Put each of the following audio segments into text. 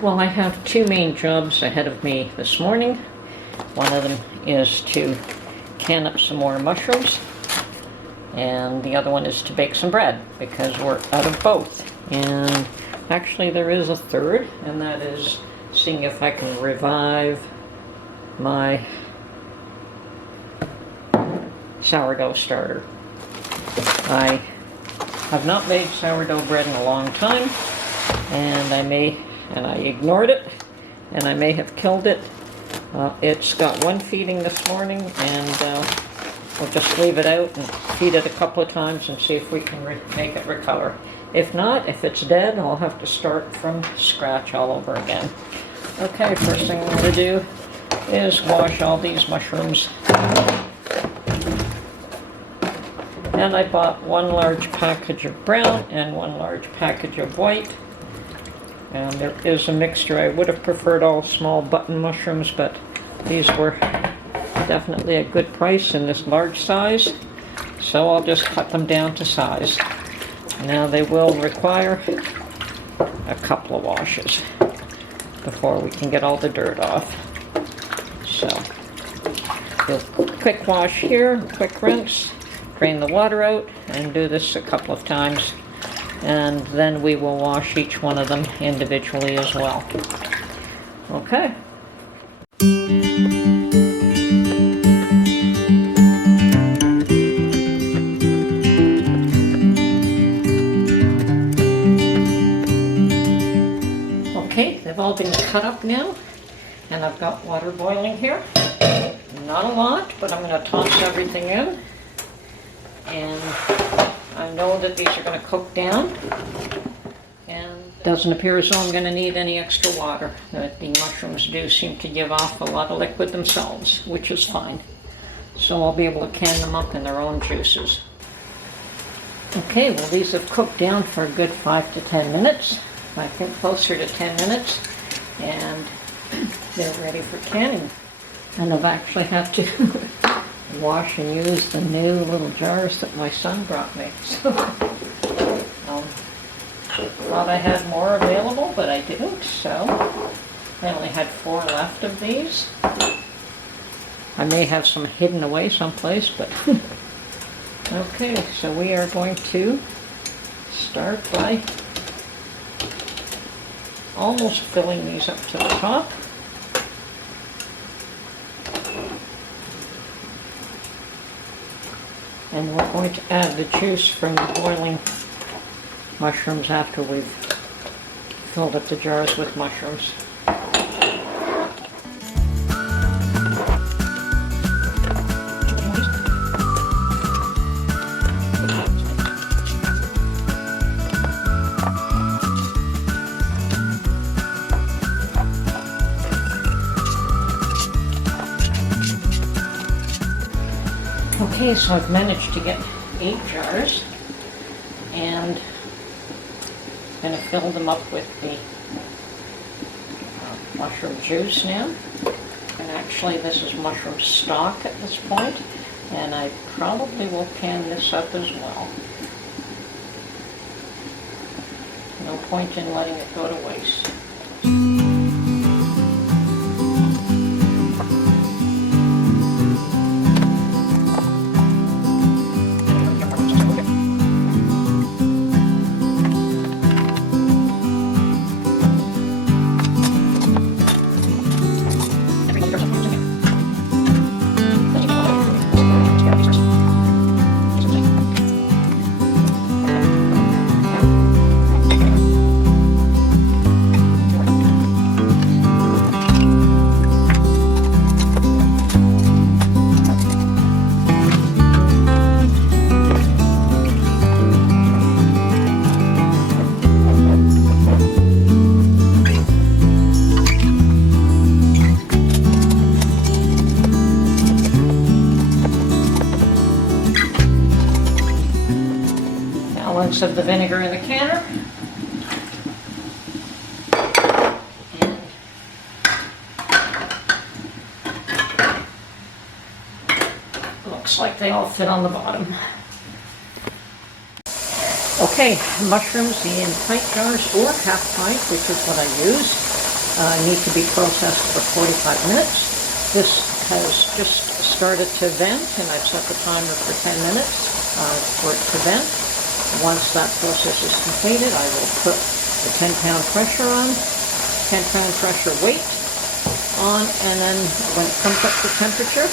well, I have two main jobs ahead of me this morning. One of them is to can up some more mushrooms, and the other one is to bake some bread, because we're out of both. And actually there is a third, and that is seeing if I can revive my sourdough starter. I have not made sourdough bread in a long time, and I ignored it, and I may have killed it. It's got one feeding this morning, and we'll just leave it out and feed it a couple of times and see if we can make it recover. If not, if it's dead, I'll have to start from scratch all over again. Okay, first thing I'm going to do is wash all these mushrooms. And I bought one large package of brown and one large package of white. And there is a mixture. I would have preferred all small button mushrooms, but these were definitely a good price in this large size. So I'll just cut them down to size. Now they will require a couple of washes before we can get all the dirt off. So, do a quick wash here, a quick rinse, drain the water out, and do this a couple of times. And then we will wash each one of them individually as well. Okay. Okay, they've all been cut up now, and I've got water boiling here. Not a lot, but I'm going to toss everything in. And I know that these are going to cook down, and it doesn't appear as though I'm going to need any extra water. The mushrooms do seem to give off a lot of liquid themselves, which is fine. So I'll be able to can them up in their own juices. Okay, well, these have cooked down for a good 5 to 10 minutes. I think closer to 10 minutes, and they're ready for canning. And I've actually had to wash and use the new little jars that my son brought me. So, thought I had more available, but I didn't, so I only had 4 left of these. I may have some hidden away someplace, but okay, so we are going to start by almost filling these up to the top. And we're going to add the juice from the boiling mushrooms after we've filled up the jars with mushrooms. Okay, so I've managed to get 8 jars, and I'm going to fill them up with the mushroom juice now. And actually this is mushroom stock at this point, and I probably will can this up as well. No point in letting it go to waste. Of the vinegar in the canner, and looks like they all fit on the bottom. Okay, mushrooms in pint jars or half pint, which is what I use. need to be processed for 45 minutes. This has just started to vent, and I've set the timer for 10 minutes for it to vent. Once that process is completed, I will put the 10-pound pressure on, 10-pound pressure weight on, and then when it comes up to temperature,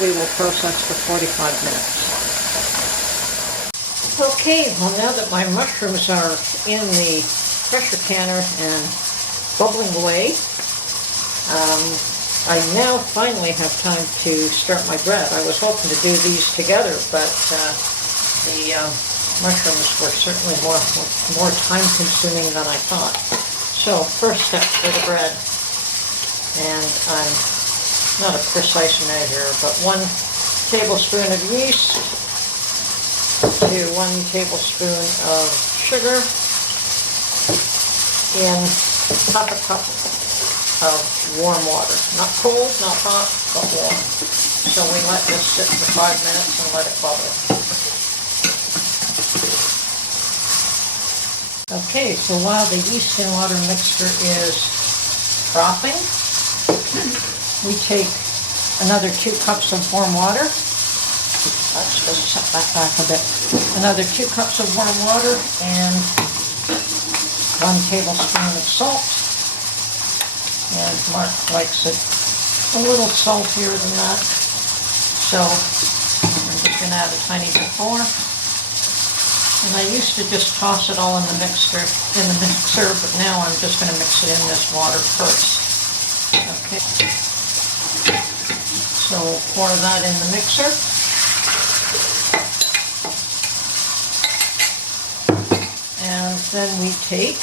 we will process for 45 minutes. Okay, well now that my mushrooms are in the pressure canner and bubbling away, I now finally have time to start my bread. I was hoping to do these together, but the mushrooms were certainly more time-consuming than I thought. So, first step for the bread, and I'm not a precise measure, but 1 tablespoon of yeast to 1 tablespoon of sugar in half a cup of warm water. Not cold, not hot, but warm. So we let this sit for 5 minutes and let it bubble. Okay, so while the yeast and water mixture is frothing, we take another 2 cups of warm water. Let's just set that back a bit. Another 2 cups of warm water and 1 tablespoon of salt. And Mark likes it a little saltier than that. So I'm just going to add a tiny bit more. And I used to just toss it all in the mixer, but now I'm just going to mix it in this water first. Okay. So we'll pour that in the mixer. And then we take,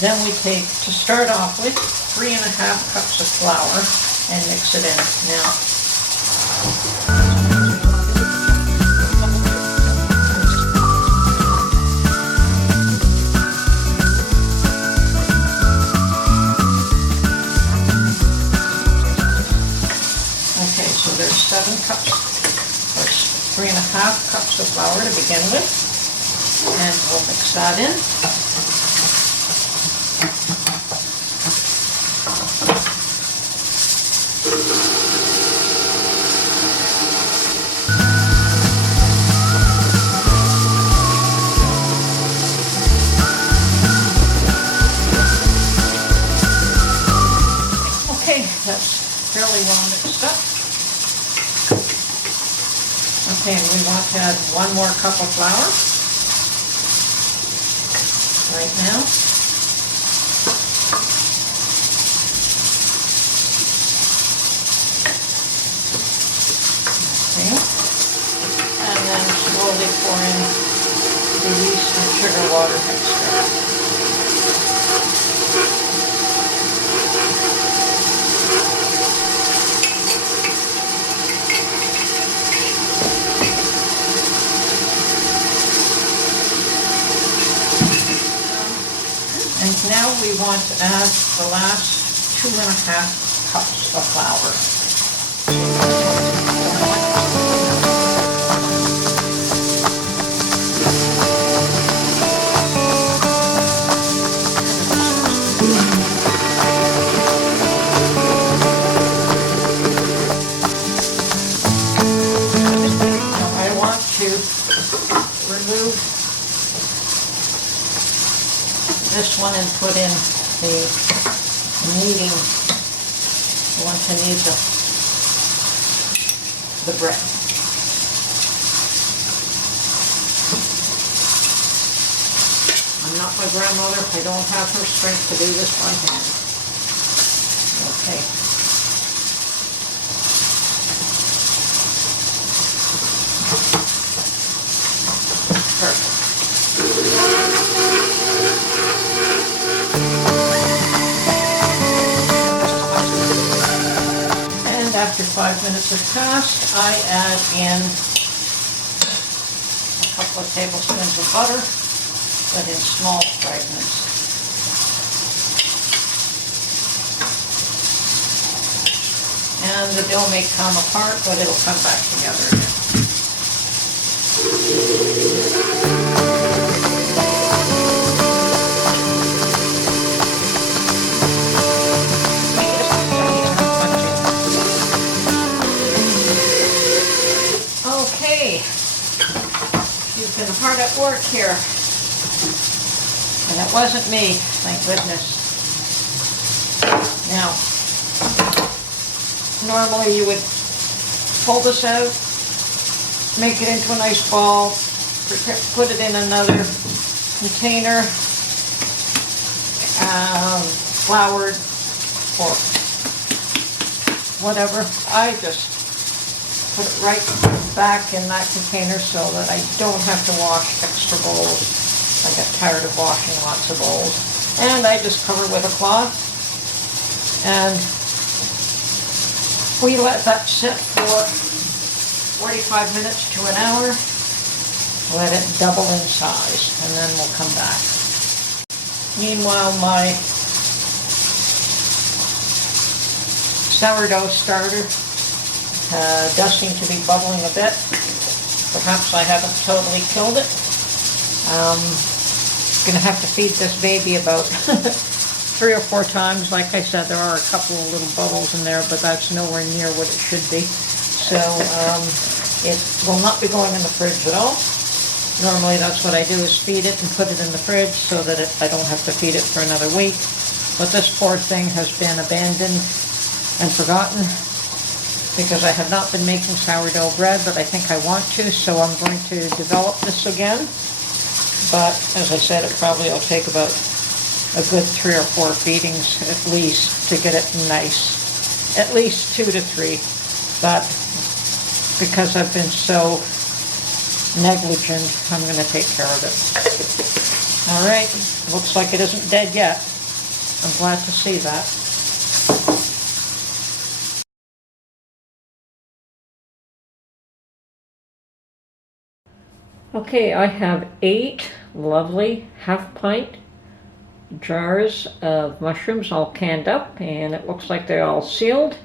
to start off with, 3½ cups of flour and mix it in. Now, okay, so there's 7 cups, or 3½ cups of flour to begin with, and we'll mix that in. That's fairly well mixed up. Okay, and we want to add 1 more cup of flour right now. Okay, and then slowly pour in the yeast and sugar water mixture. And now we want to add the last 2½ cups of flour. Now I want to remove this one and put in the kneading, the one to knead the bread. I'm not my grandmother. I don't have her strength to do this by hand. Okay. Perfect. After 5 minutes have passed, I add in a couple of tablespoons of butter, but in small fragments. And the dough may come apart, but it'll come back together again. at work here. And it wasn't me, thank goodness. Now, normally you would pull this out, make it into a nice ball, put it in another container, floured or whatever. I just put it right back in that container so that I don't have to wash extra bowls. I get tired of washing lots of bowls. And I just cover with a cloth. And we let that sit for 45 minutes to an hour. Let it double in size, and then we'll come back. Meanwhile, my sourdough starter does seem to be bubbling a bit. Perhaps I haven't totally killed it. Gonna have to feed this baby about 3 or 4 times. Like I said, there are a couple of little bubbles in there, but that's nowhere near what it should be. So it will not be going in the fridge at all. Normally that's what I do, is feed it and put it in the fridge so that I don't have to feed it for another week. But this poor thing has been abandoned and forgotten because I have not been making sourdough bread, but I think I want to, so I'm going to develop this again. But as I said, it probably will take about a good 3 or 4 feedings at least to get it nice. At least 2 to 3. But because I've been so negligent, I'm going to take care of it. All right, looks like it isn't dead yet. I'm glad to see that. Okay, I have 8 lovely half-pint jars of mushrooms all canned up, and it looks like they're all sealed.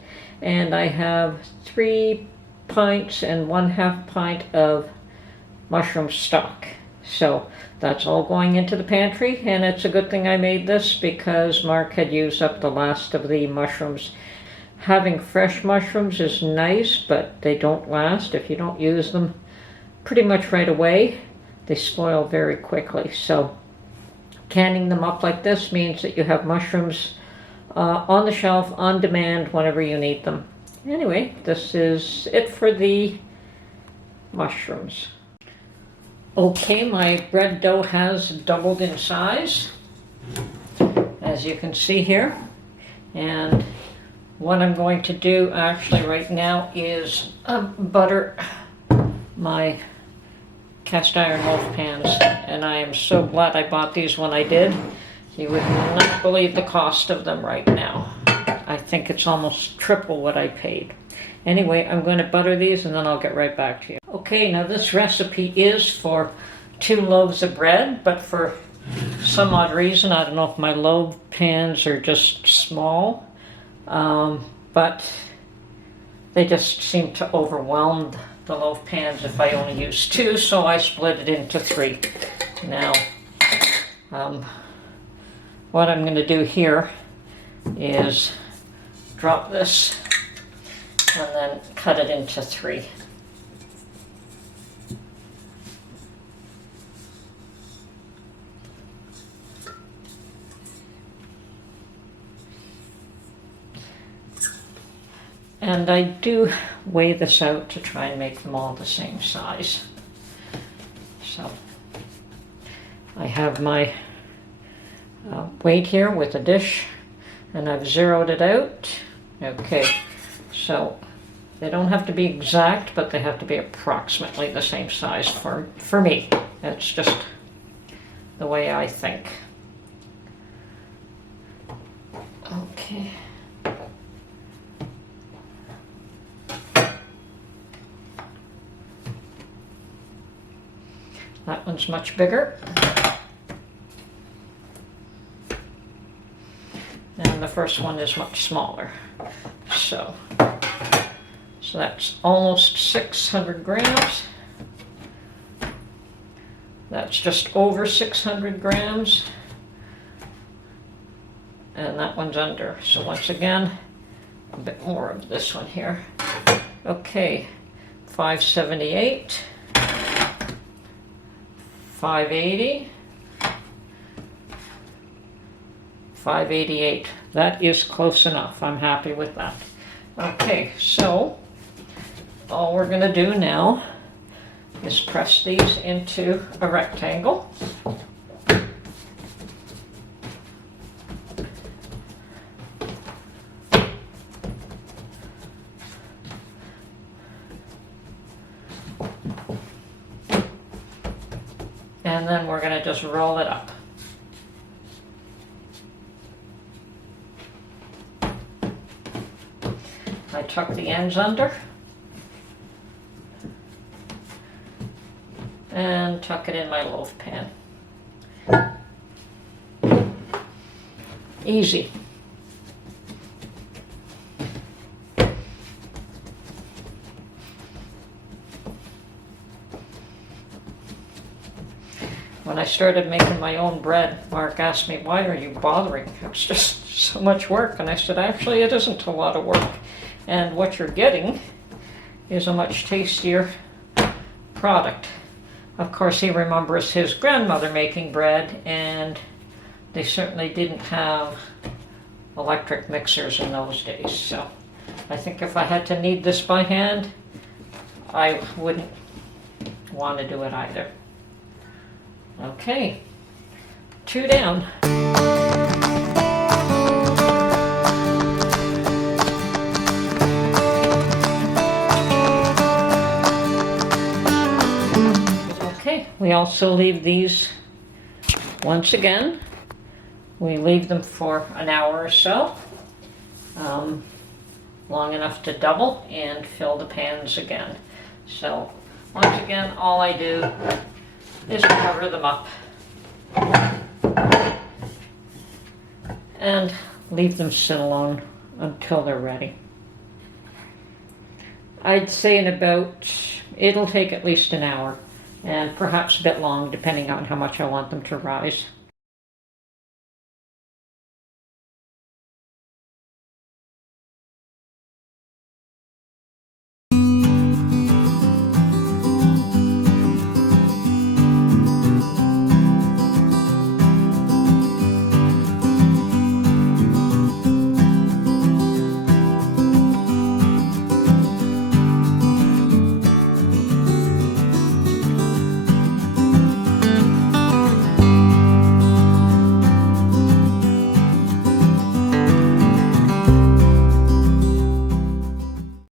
And I have 3 pints and 1/2 pint of mushroom stock. So that's all going into the pantry, and it's a good thing I made this because Mark had used up the last of the mushrooms. Having fresh mushrooms is nice, but they don't last if you don't use them pretty much right away. They spoil very quickly. So canning them up like this means that you have mushrooms on the shelf on demand whenever you need them. Anyway, this is it for the mushrooms. Okay, my bread dough has doubled in size, as you can see here. And what I'm going to do actually right now is butter my cast iron loaf pans. And I am so glad I bought these when I did. You would not believe the cost of them right now. I think it's almost triple what I paid. Anyway, I'm going to butter these and then I'll get right back to you. Okay, now this recipe is for 2 loaves of bread, but for some odd reason, I don't know if my loaf pans are just small, but they just seem to overwhelm the loaf pans if I only use 2, so I split it into 3. Now, what I'm going to do here is drop this and then cut it into 3. And I do weigh this out to try and make them all the same size. So I have my weight here with a dish, and I've zeroed it out. Okay, so they don't have to be exact, but they have to be approximately the same size for me. That's just the way I think. Okay. That one's much bigger. And the first one is much smaller. So that's almost 600 grams. That's just over 600 grams. And that one's under. So once again, a bit more of this one here. Okay, 578. 580, 588. That is close enough. I'm happy with that. Okay, so all we're going to do now is press these into a rectangle. And then we're going to just roll it up. I tuck the ends under and tuck it in my loaf pan. Easy. When I started making my own bread, Mark asked me, "Why are you bothering? It's just so much work." And I said, "Actually, it isn't a lot of work. And what you're getting is a much tastier product." Of course, he remembers his grandmother making bread, and they certainly didn't have electric mixers in those days. So I think if I had to knead this by hand, I wouldn't want to do it either. Okay, 2 down. Okay, we also leave these, once again, we leave them for an hour or so, long enough to double and fill the pans again. So once again, all I do is cover them up and leave them sit alone until they're ready. I'd say it'll take at least an hour, and perhaps a bit long depending on how much I want them to rise.